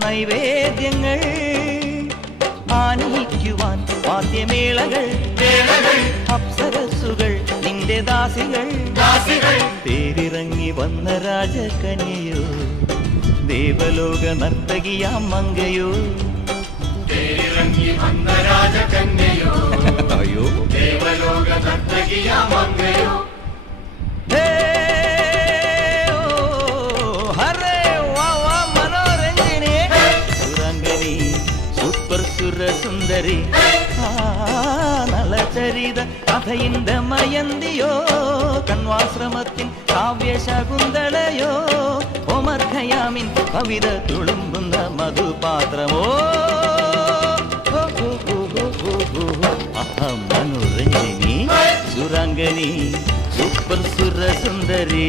നൈവേദ്യങ്ങൾ ആനയിക്കുവാൻ വാദ്യമേളകൾ അപ്സരസുകൾ നിന്റെ ദാസികൾ തേരിറങ്ങി വന്ന രാജകന്യയോ ദേവലോക നർത്തകിയാം മങ്കയോ തേരിറങ്ങി വന്ന രാജകന്യയോ അയ്യോ ദേവലോക നർത്തകിയാം മങ്കയോ സുന്ദരി നളചരിത കഥയിന്റെ മയന്തിയോ കണ്വാശ്രമത്തിൻ കാവ്യശകുന്തളയോ ഒമർ ഖയാമിൻ കവിത തുളുമ്പുന്ന മധുപാത്രമോ മനോരഞ്ജിനി സുരാംഗനി സൂപ്പർ സുരസുന്ദരി